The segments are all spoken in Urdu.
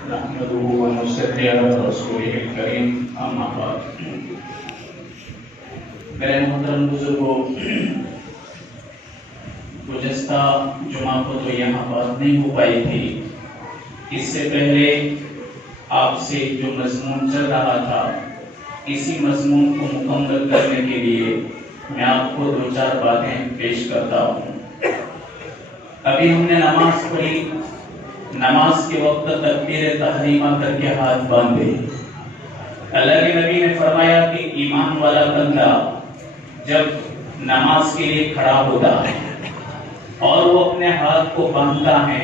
نحمده ونصلي على رسوله الكريم اما بعد۔ میرے محترم بزرگوں، گزشتہ جمعہ کو تو یہاں بات نہیں ہو پائی تھی۔ اس سے پہلے آپ سے جو مضمون چل رہا تھا، اسی مضمون کو مکمل کرنے کے لیے میں آپ کو دو چار باتیں پیش کرتا ہوں۔ ابھی ہم نے نماز پڑھی، نماز کے وقت تکبیر تحریمہ کر کے ہاتھ باندھے۔ اللہ کے نبی نے فرمایا کہ ایمان والا بندہ جب نماز کے لیے کھڑا ہوتا ہے اور وہ اپنے ہاتھ کو باندھتا ہے،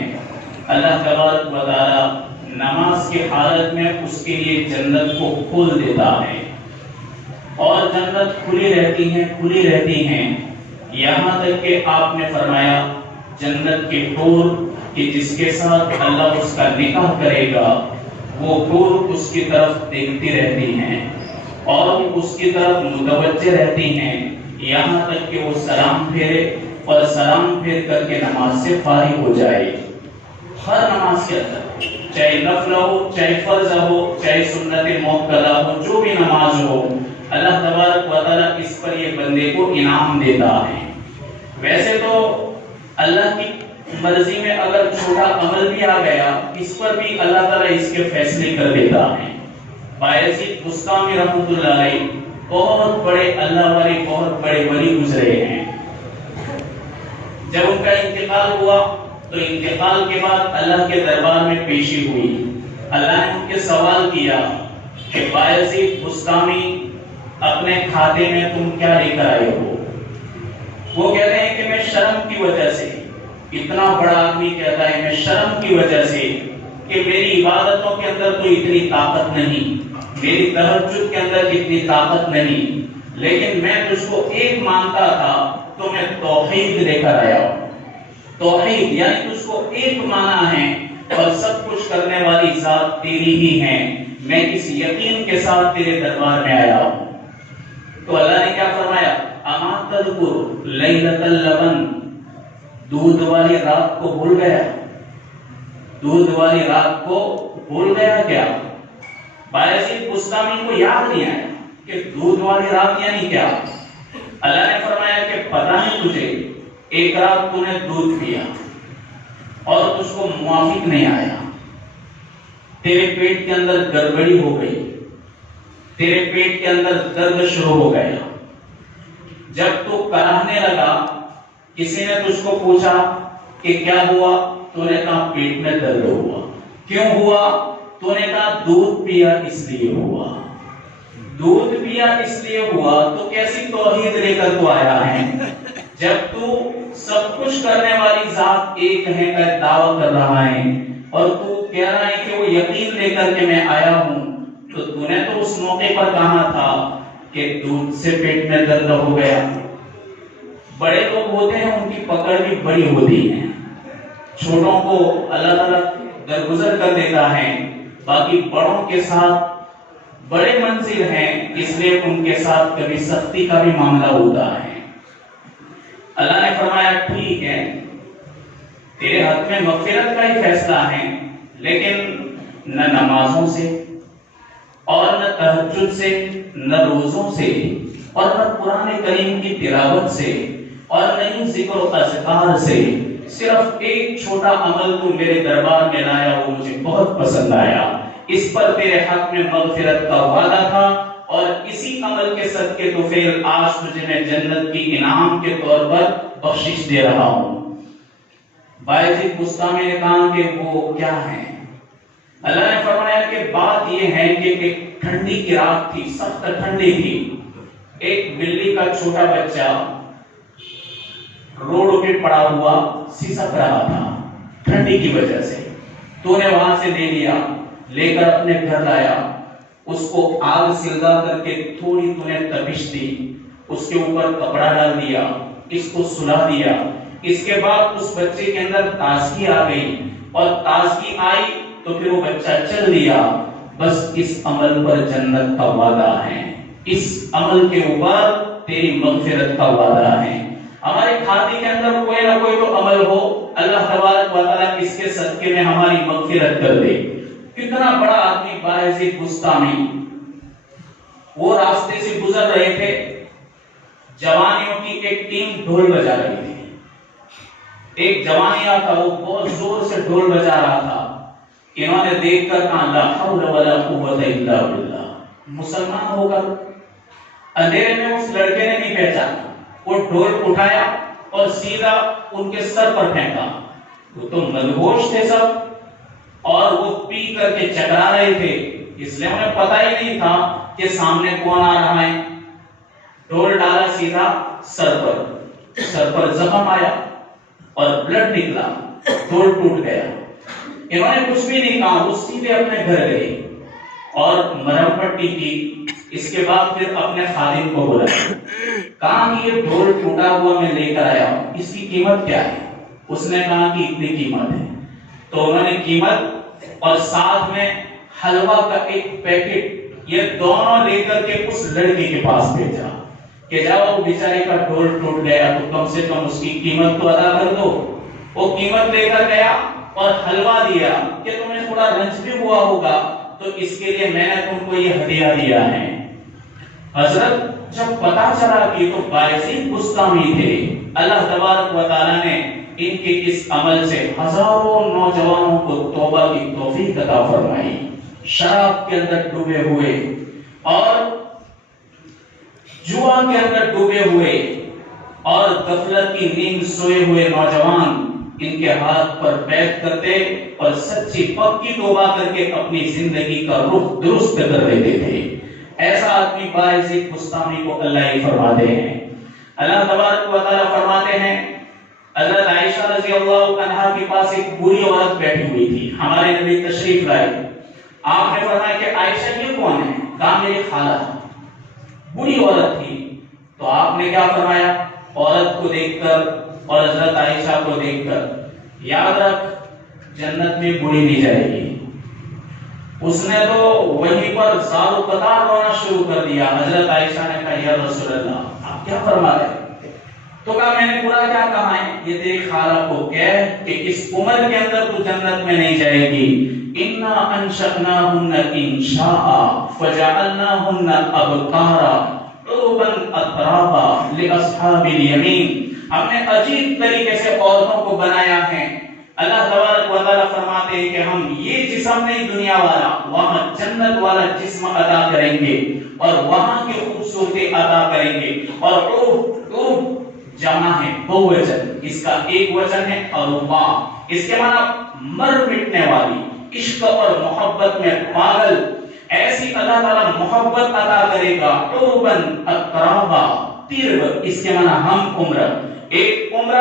اللہ تبارک و تعالی نماز کی حالت میں اس کے لیے جنت کو کھول دیتا ہے، اور جنت کھلی رہتی ہیں یہاں تک کہ آپ نے فرمایا جنت کے حور کہ جس کے ساتھ اللہ اس کا نکاح کرے گا، وہ حور اس کی طرف دیکھتی رہتی ہیں اور اس کی طرف متوجہ رہتی ہیں یہاں تک کہ وہ سلام پھیرے اور سلام پھیر کر کے نماز سے فارغ ہو جائے۔ ہر نماز کے اندر، چاہے نفل ہو، چاہے فرض ہو، چاہے سنت موقدہ ہو، جو بھی نماز ہو، اللہ تبارک و تعالیٰ اس پر یہ بندے کو انعام دیتا ہے۔ ویسے تو اللہ کی مرضی میں اگر چھوٹا عمل بھی آ گیا، اس پر بھی اللہ تعالیٰ اس کے فیصلے کر دیتا ہے۔ بایزید بسطامی رحمۃ اللہ علیہ بہت بڑے اللہ والے، بہت بڑے ولی گزرے ہیں۔ جب ان کا انتقال ہوا تو انتقال کے بعد اللہ کے دربار میں پیشی ہوئی۔ اللہ نے ان کے سوال کیا کہ بایزید بسطامی، اپنے کھاتے میں تم کیا لے کر آئے ہو؟ وہ کہتے ہیں کہ میں شرم کی وجہ سے، اتنا بڑا آدمی کہتا ہے میں شرم کی وجہ سے کہ میری عبادتوں کے اندر تو اتنی طاقت نہیں، میری تہجد کے اندر اتنی طاقت نہیں، لیکن میں تجھ کو ایک مانتا تھا تو میں توحید لے کر آیا ہوں۔ توحید یعنی تجھ کو ایک مانا ہے اور سب کچھ کرنے والی ذات تیری ہی ہے، میں اس یقین کے ساتھ تیرے دربار میں آیا ہوں۔ تو اللہ نے کیا فرمایا؟ اما تذکر لیلۃ اللبن، دودھ والی رات کو بھول گیا؟ دودھ والی رات کو بھول گیا کیا؟ بایزید بسطامی کو یاد نہیں آیا کہ دودھ والی رات یعنی کیا؟ اللہ نے فرمایا کہ پتہ ہے تجھے، ایک رات تو نے دودھ پیا اور تجھ کو موافق نہیں آیا، تیرے پیٹ کے اندر گڑبڑی ہو گئی، تیرے پیٹ کے اندر درد شروع ہو گیا۔ جب تو کراہنے لگا، کسی نے تجھ کو پوچھا کہ کیا ہوا؟ تو نے کہا پیٹ میں درد ہوا۔ کیوں ہوا؟ تو نے کہا دودھ پیا اس لیے ہوا۔ دودھ پیا اس لیے ہوا تو کیسی توحید لے کر تو آیا ہے؟ جب تو سب کچھ کرنے والی ذات ایک ہے کا دعویٰ کر رہا ہے اور تو کہہ رہا ہے کہ وہ یقین لے کر کے میں آیا ہوں، تو نے تو اس موقع پر کہا تھا کہ دودھ سے پیٹ میں درد ہو گیا۔ بڑے لوگ ہوتے ہیں، ان کی پکڑ بھی بڑی ہوتی ہے، چھوٹوں کو اللہ تعالیٰ درگزر کر دیتا ہے، باقی بڑوں کے ساتھ بڑے منزل ہیں، اس لیے ان کے ساتھ کبھی سختی کا بھی معاملہ ہوتا ہے۔ اللہ نے فرمایا ٹھیک ہے، تیرے حق میں مغفرت کا ہی فیصلہ ہے، لیکن نہ نمازوں سے اور نہ تہجد سے، نہ روزوں سے اور نہ قرآن کریم کی تلاوت سے اور نہ ہی ذکر و اذکار سے، صرف ایک چھوٹا عمل تو میرے دربار میں لایا، وہ مجھے بہت پسند آیا، اس پر تیرے حق میں مغفرت کا وعدہ تھا، اور اسی عمل کے صدقے تو پھر آج تجھے میں جنت کی انعام کے طور پر بخشش دے رہا ہوں۔ بایزید بسطامی نے کہا کہ وہ کیا ہے؟ اللہ نے فرمایا کہ بات یہ ہے کہ ایک ٹھنڈی کی رات تھی، سخت ٹھنڈی تھی، ایک بلی کا چھوٹا بچہ روڈ پہ پڑا ہوا سسک رہا تھا ٹھنڈی کی وجہ سے، تو نے وہاں سے لے لیا، لے کر اپنے گھر لایا، اس کو آگ سلگا کر کے تھوڑی تو نے تپش دی، اس کے اوپر کپڑا ڈال دیا، اس کو سلا دیا، اس کے بعد اس بچے کے اندر تازگی آ گئی، اور تازگی آئی تو پھر وہ بچہ چل دیا۔ بس اس عمل پر جنت کا وعدہ ہے، اس عمل کے اوپر تیری مغفرت کا وعدہ ہے۔ ہمارے کھاتے کے اندر کوئی نہ کوئی تو عمل ہو، اللہ تبارک و تعالیٰ اس کے صدقے میں ہماری مغفرت کر دے۔ کتنا بڑا آدمی باعزید بستامی، وہ راستے سے گزر رہے تھے، جوانیوں کی ایک ٹیم ڈھول بجا رہی تھی، ایک جوانیہ تھا وہ بہت زور سے ڈھول بجا رہا تھا، انہوں نے دیکھ کر کہا لا حول ولا قوت الا باللہ، مسلمان ہو کر اندھیرے میں اس لڑکے نے نہیں پہچانا، وہ ڈھول اٹھایا اور سیدھا ان کے سر پر پھینکا، وہ تو مدہوش تھے سب اور وہ پی کر کے چکرا رہے تھے، اس لیے انہیں پتہ ہی نہیں تھا کہ سامنے کون آ رہا ہے، ڈھول ڈالا سیدھا سر پر زخم آیا اور بلڈ نکلا، ڈھول ٹوٹ گیا، انہوں نے کچھ بھی نہیں کہا، وہ سیدھے اپنے گھر گئے اور مرہم پٹی کی، اس کے بعد پھر اپنے خادم کو بلایا، کہا کہ یہ ڈھول ٹوٹا ہوا میں لے کر آیا ہوں، اس کی قیمت کیا ہے؟ اس نے کہا کہ اتنی قیمت ہے، تو انہوں نے قیمت اور ساتھ میں حلوہ کا ایک پیکٹ یہ دونوں لے کر کے اس لڑکی کے پاس بھیجا کہ جاؤ بیچارے کا ڈھول ٹوٹ گیا تو کم سے کم اس کی قیمت تو ادا کر دو، وہ قیمت لے کر گیا اور حلوہ دیا کہ تمہیں تھوڑا رنج بھی ہوا ہوگا تو اس کے لیے میں نے تم کو یہ ہدیہ دیا ہے۔ حضرت جب پتا چلا کہ تو باعزید بستامی تھے، اللہ تبارک و تعالیٰ نے ان کے اس عمل سے ہزاروں نوجوانوں کو توبہ کی توفیق عطا فرمائی، شراب کے اندر ڈوبے ہوئے اور جوا کے اندر ڈوبے ہوئے اور غفلت کی نیند سوئے ہوئے نوجوان ان کے ہاتھ پر بیعت کرتے اور سچی پکی توبہ کر کے اپنی زندگی کا رخ درست کر دیتے تھے۔ ایسا آدمی باعزید بستامی کو اللہ ہی فرماتے ہیں۔ اللہ تبارک و تعالیٰ فرماتے ہیں حضرت عائشہ رضی اللہ عنہا کے پاس ایک بری عورت بیٹھی ہوئی تھی، ہمارے نبی تشریف لائے، آپ نے فرمایا کہ عائشہ یہ کون ہے؟ کہا میری خالہ، بری عورت تھی، تو آپ نے کیا فرمایا؟ عورت کو دیکھ کر اور حضرت عائشہ کو دیکھ کر یاد رکھ جنت میں بری نہیں جائے گی۔ اس نے تو وہیں پر زار و قطار رونا شروع کر دیا۔ حضرت عائشہ نے کہا یا رسول اللہ آپ کیا فرما رہے ہیں؟ تو کہا میں نے برا کیا کہا ہے؟ یہ دیکھ خالہ کو کہہ کہ اس عمر کے اندر تو جنت میں نہیں جائے گی۔ اِنَّا أَنشَأْنَاهُنَّ إِنشَاءً فَجَعَلْنَاهُنَّ أَبْكَارًا عُرُبًا أَتْرَابًا لِأَصْحَابِ الْيَمِينِ، ہم نے عجیب طریقے سے عورتوں کو بنایا ہے۔ اللہ تبارک و تعالیٰ فرماتے ہیں کہ ہم یہ جسم نہیں دنیا والا، وہاں جنت والا جسم عطا کریں گے اور وہاں کی خوبصورتی عطا کریں گے۔ اور عرب جمع ہے بہووچن، اس کا ایک وچن ہے عروبا، اس کے معنی مر مٹنے والی، عشق اور محبت میں پاگل، ایسی اللہ تعالیٰ محبت عطا کرے گا۔ عرباً اترابا، ترب اس کے معنی ہم عمر، ایک عمر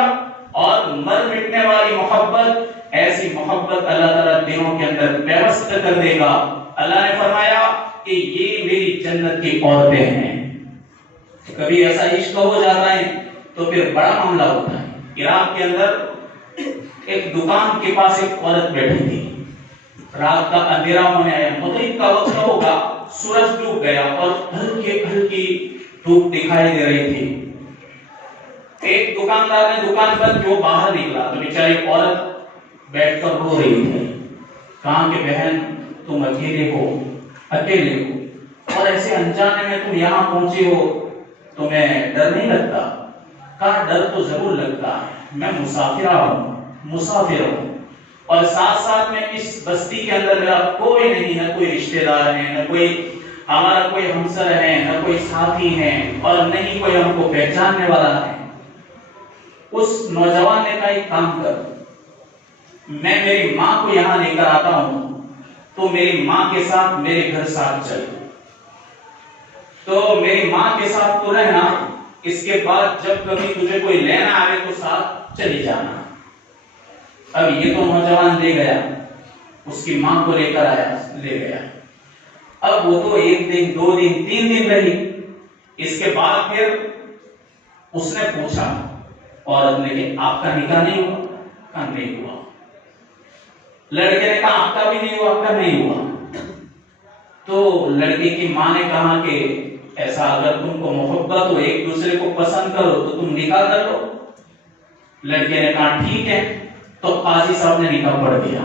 اور مر مٹنے والی محبت، ایسی محبت اللہ تعالیٰ دلوں کے اندر پیوست کر دے گا۔ اللہ نے فرمایا کہ یہ میری جنت کی عورتیں ہیں۔ کبھی ایسا عشق ہو جاتا ہے تو پھر بڑا معاملہ ہوتا ہے۔ عراق کے اندر ایک دکان کے پاس ایک عورت بیٹھی تھی، رات کا اندھیرا ہونے آیا، مغرب کا وقت ہوگا، سورج ڈوب گیا اور ہلکی ہلکی دھوپ دکھائی دے رہی تھی۔ ایک دکاندار نے دکان بند کی، وہ باہر نکلا تو بیچاری عورت بیٹھ کر رو رہی تھی۔ کہا کہ بہن تم اکیلے ہو اور ایسے انجانے میں تم یہاں پہنچی ہو، تمہیں ڈر نہیں لگتا؟ کہا ڈر تو ضرور لگتا ہے، میں مسافر ہوں اور ساتھ ساتھ میں اس بستی کے اندر میرا کوئی نہیں، نہ کوئی رشتہ دار ہے، نہ کوئی ہمارا کوئی ہمسر ہے، نہ کوئی ساتھی ہے اور نہ ہی کوئی ہم کو پہچاننے والا ہے۔ اس نوجوان نے کہا ایک کام کر، میں میری ماں کو یہاں لے کر آتا ہوں، تو میری ماں کے ساتھ میرے گھر ساتھ چل، تو میری ماں کے ساتھ تو رہنا، اس کے بعد جب کبھی تجھے کوئی لینا آئے تو ساتھ چلی جانا۔ اب یہ تو نوجوان لے گیا، اس کی ماں کو لے کر آیا، لے گیا۔ اب وہ تو ایک دن، دو دن، تین دن رہی، اس کے بعد پھر اس نے پوچھا عورت نے کہ آپ کا نکاح نہیں ہوا؟ کہا نہیں ہوا۔ لڑکے نے کہا آپ کا بھی نہیں ہوا؟ کہا نہیں ہوا۔ تو لڑکی کی ماں نے کہا کہ ایسا اگر تم کو محبت ہو، ایک دوسرے کو پسند کرو تو تم نکاح کر لو۔ لڑکے نے کہا ٹھیک ہے، تو قاضی صاحب نے نکاح پڑھ دیا۔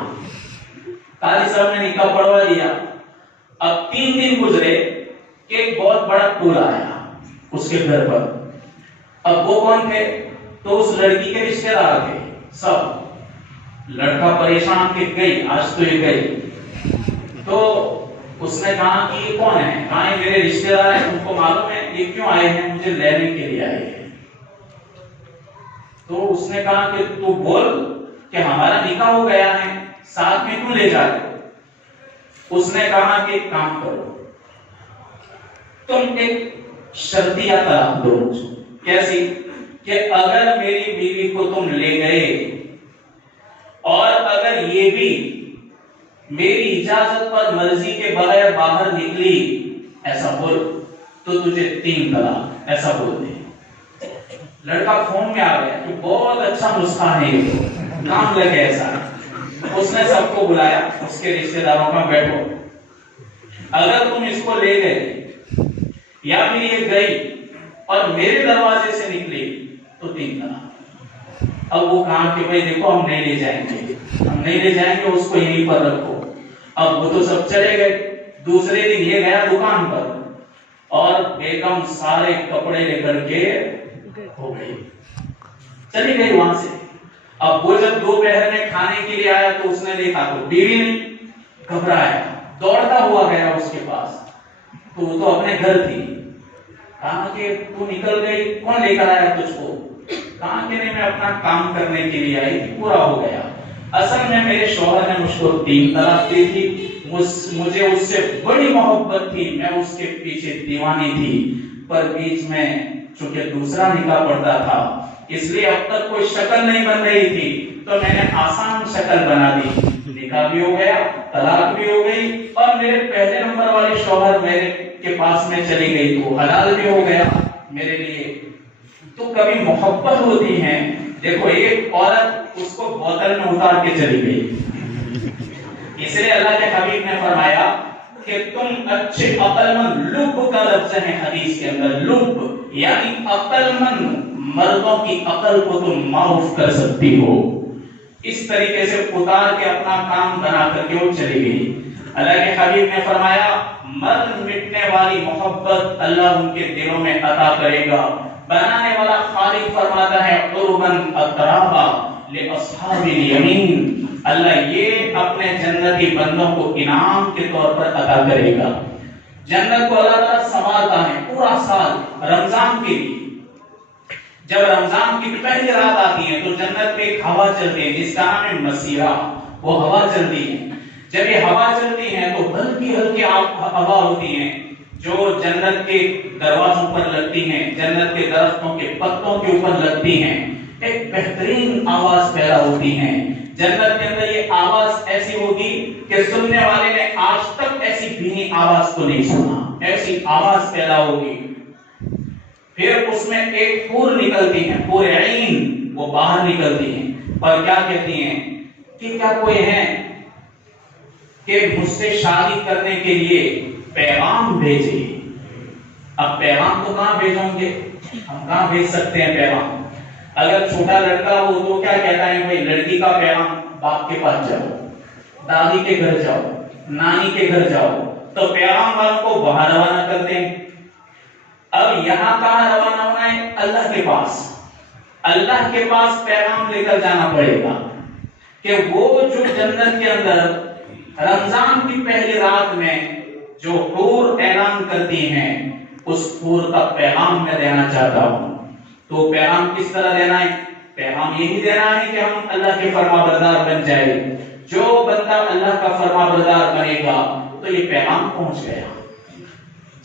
قاضی صاحب نے نکاح پڑھوا دیا. اب 3 دن گزرے کہ ایک بہت بڑا ٹول آیا اس کے گھر پر. اب وہ کون تھے؟ تو اس لڑکی کے رشتے دار تھے سب. لڑکا پریشان کہ گئی، آج تو یہ گئی. تو اس نے کہا کہ یہ کون ہے؟ کہا یہ میرے رشتے دار ہیں، تم کو معلوم ہے یہ کیوں آئے ہیں؟ مجھے لینے کے لیے آئے ہیں. تو اس نے کہا کہ تو بول کہ ہمارا نکاح ہو گیا ہے، ساتھ میں کیوں لے جا رہے؟ اس نے کہا کہ ایک کام کرو، تم ایک شرطیہ طلاق دو. کیسی؟ کہ اگر میری بیوی کو تم لے گئے اور اگر یہ بھی میری اجازت پر مرضی کے بغیر باہر نکلی، ایسا بول تو تجھے 3 طلاق، ایسا بول دے. لڑکا فون میں آ گیا کہ بہت اچھا نسخہ ہے، یہ کام لگے ایسا. اس نے سب کو بلایا، اس کے رشتے داروں کا، بیٹھو، اگر تم اس کو لے گئے یا پھر یہ گئی اور میرے دروازے سے نکلی تو 3 طلاق. اب وہ کہا کہ بھائی دیکھو ہم نہیں لے جائیں گے، ہم نہیں لے جائیں گے، اس کو یہیں پر رکھو. اب وہ تو سب چلے گئے. دوسرے دن یہ گیا دکان پر اور بیگم سارے کپڑے لے کر کے ہو گئی، چلی گئی وہاں سے. اب وہ جب دوپہر میں کھانے کے لیے آیا تو اس نے دیکھا تو بیوی نہیں. گھبرایا، دوڑتا ہوا گیا اس کے پاس. تو وہ تو اپنے گھر تھی. کہا کہ تو نکل گئی، کون لے کر آیا تجھ کو؟ کہا کہ نہیں، میں اپنا کام کرنے کے لیے آئی تھی، پورا ہو گیا. اصل میں میرے شوہر نے مجھ کو 3 طلاق دی تھی، مجھے اس سے بڑی محبت تھی، میں اس کے پیچھے دیوانی تھی، پر بیچ میں چونکہ دوسرا نکاح پڑتا تھا اس لیے اب تک کوئی شکل نہیں بن رہی تھی، تو میں نے آسان شکل بنا دی. نکاح بھی ہو گیا، طلاق بھی ہو گئی، اور میرے پہلے نمبر والے شوہر میرے کے پاس میں چلی گئی تو حلال بھی ہو گیا میرے لیے. تو کبھی محبت ہوتی ہے. دیکھو ایک عورت اس کو بوتل میں اتار کے چلی گئی، اس لیے اللہ کے حبیب نے فرمایا کہ تم اچھے عقل مند، لب کا لفظ ہے حدیث کے اندر، لب یعنی عقل مند مردوں کی عقل کو تم معاف کر سکتی ہو. اس طریقے سے اتار کے اپنا کام بنا کر کے وہ چلی گئی. اللہ کے حبیب نے فرمایا مرد مٹنے والی محبت اللہ ان کے دلوں میں عطا کرے گا. بنانے والا خالق فرماتا ہے قربن اترابا لاصحاب الیمین، اللہ یہ اپنے جنتی بندوں کو انعام کے طور پر عطا کرے گا. جنت کو اللہ تعالیٰ سنوارتا ہے پورا سال رمضان کے لیے. جب رمضان کی پہلی رات آتی ہے تو جنت میں ایک ہوا چلتی ہے جس کا نام ہے مسیرہ. وہ ہوا چلتی ہے. جب یہ ہوا چلتی ہے تو ہلکی ہلکی ہوا ہوتی ہے جو جنت کے دروازوں پر لگتی ہیں، جنت کے درختوں کے پتوں کے اوپر لگتی ہیں. ایک بہترین آواز پیدا ہوتی ہے. جنت کے اندر یہ آواز ایسی ہوگی کہ سننے والے نے آج تک ایسی بھینی آواز کو نہیں سنا. ایسی آواز پیدا ہوگی. پھر اس میں ایک حور نکلتی ہیں، حور عین، وہ باہر نکلتی ہیں اور کیا کہتی ہیں کہ کیا کوئی ہے کہ مجھ سے شادی کرنے کے لیے پیغام بھیجے. اب پیغام تو کہاں بھیجوں گے، ہم کہاں بھیج سکتے ہیں پیغام؟ اگر چھوٹا لڑکا ہو تو کیا کہتا ہے بھائی لڑکی کا پیغام باپ کے پاس جاؤ، دادی کے گھر جاؤ، نانی کے گھر جاؤ، تو پیغام والوں کو وہاں روانہ کرتے ہیں. اب یہاں کہاں روانہ ہونا ہے؟ اللہ کے پاس. اللہ کے پاس پیغام لے کر جانا پڑے گا کہ وہ جو جنت کے اندر رمضان کی پہلی رات میں جو حور اعلان کرتی ہیں اس حور کا پیغام میں دینا چاہتا ہوں. تو پیغام کس طرح دینا ہے؟ پیغام یہی دینا ہے کہ ہم اللہ کے فرما بردار بن جائے. جو بندہ اللہ کا فرما بردار بنے گا تو یہ پیغام پہنچ گیا.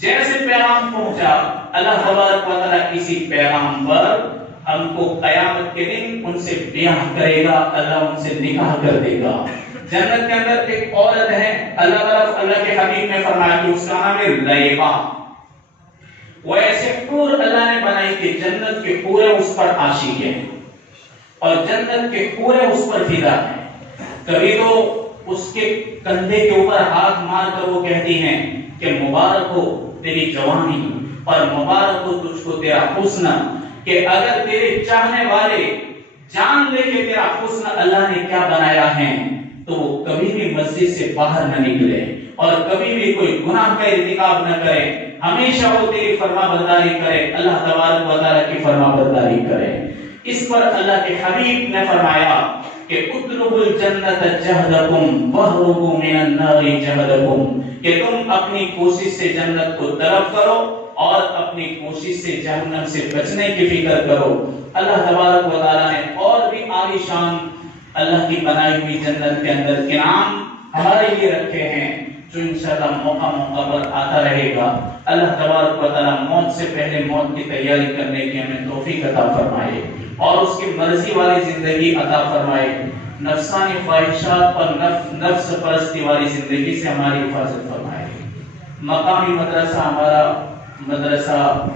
جیسے پیغام پہنچا اللہ تبارک و تعالی کسی پیغام پر ہم کو قیامت کے دن ان سے بیاہ کرے گا، اللہ ان سے نکاح کر دے گا. جنت کے اندر ایک عورت ہے، اللہ کے حبیب نے فرمایا کہ اس کا نام ہے لیبا. وہ ایسے حور اللہ نے بنائی کہ جنت کے پورے اس پر عاشق ہیں اور جنت کے پورے اس پر فدا ہیں. کبھی تو اس کے کندھے کے اوپر ہاتھ مار کر وہ کہتی ہیں کہ مبارک ہو تیری جوانی اور مبارک ہو تجھ کو تیرا حسن، کہ اگر تیرے چاہنے والے جان لے کہ تیرا حسن اللہ نے کیا بنایا ہے تو وہ کبھی بھی مسجد سے باہر نہ نکلے اور کبھی بھی کوئی گناہ کا ارتکاب نہ کرے، ہمیشہ وہ تیری فرما برداری کرے، اللہ تبارک و تعالیٰ کی فرما برداری کرے۔ اس پر اللہ کے حبیب نے فرمایا کہ اطلبوا الجنت جہدکم واہربوا من النار جہدکم، کہ تم اپنی کوشش سے جنت کو طلب کرو اور اپنی کوشش سے جہنم سے بچنے کی فکر کرو۔ اللہ تبارک و تعالیٰ نے اور بھی عالی شان اللہ کی بنائی ہوئی جنت کے اندر انعام ہمارے لیے رکھے ہیں، جو انشاءاللہ موقع پر آتا رہے گا۔ اللہ تبارک و تعالیٰ موت سے پہلے موت کی تیاری کرنے کی ہمیں توفیق عطا فرمائے اور اس کی مرضی والی زندگی عطا فرمائے، نفسانی خواہشات اور نفس پرستی والی زندگی سے ہماری حفاظت فرمائے۔ مقامی مدرسہ ہمارا مدرسہ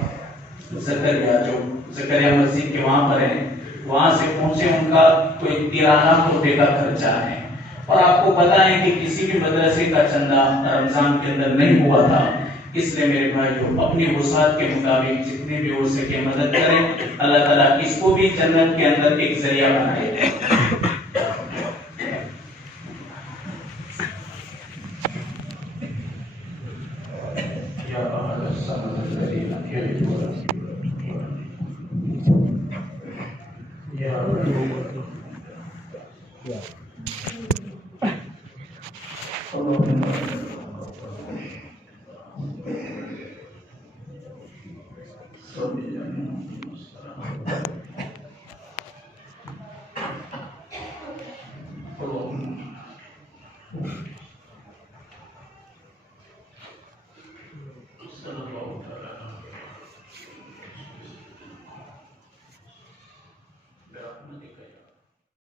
زکریا مسجد کے وہاں پر ہے، وہاں سے پہنچے ان کا کوئی 13 روپے کا خرچہ ہے، اور آپ کو پتا ہے کہ کسی بھی مدرسے کا چندہ رمضان کے اندر نہیں ہوا تھا، اس لیے میرے بھائیو اپنی وسعت کے مطابق جتنے بھی ہو سکے مدد کریں، اللہ تعالیٰ اس کو بھی جنت کے اندر ایک ذریعہ بنائے۔ Yeah.